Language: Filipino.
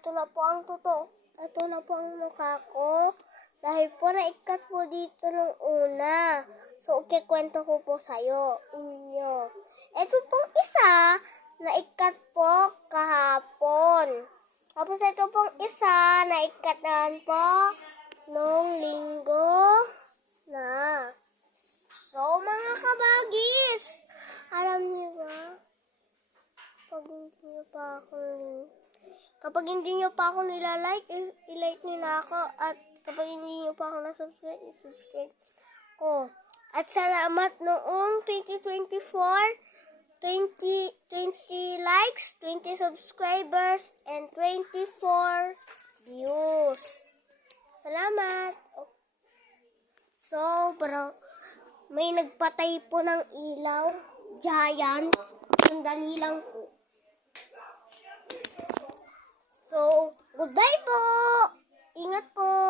ito na po ang totoo. Ito na po ang mukha ko. Dahil po naikat po dito nung una. So, kwento ko po sa'yo. Inyo. Ito pong isa, naikat po kahapon. Tapos ito pong isa, naikatan po nung linggo na. So, mga kabagis, alam niyo ba? Kapag hindi niyo pa ako nilalike, i-like niyo na ako. At kapag hindi niyo pa ako na-subscribe, i-subscribe ko. At salamat noong 2024, 20 likes, 20 subscribers, and 24 views. Salamat! Sobrang may nagpatay po ng ilaw. Giant. Sandali lang po. So, goodbye po! Ingat po!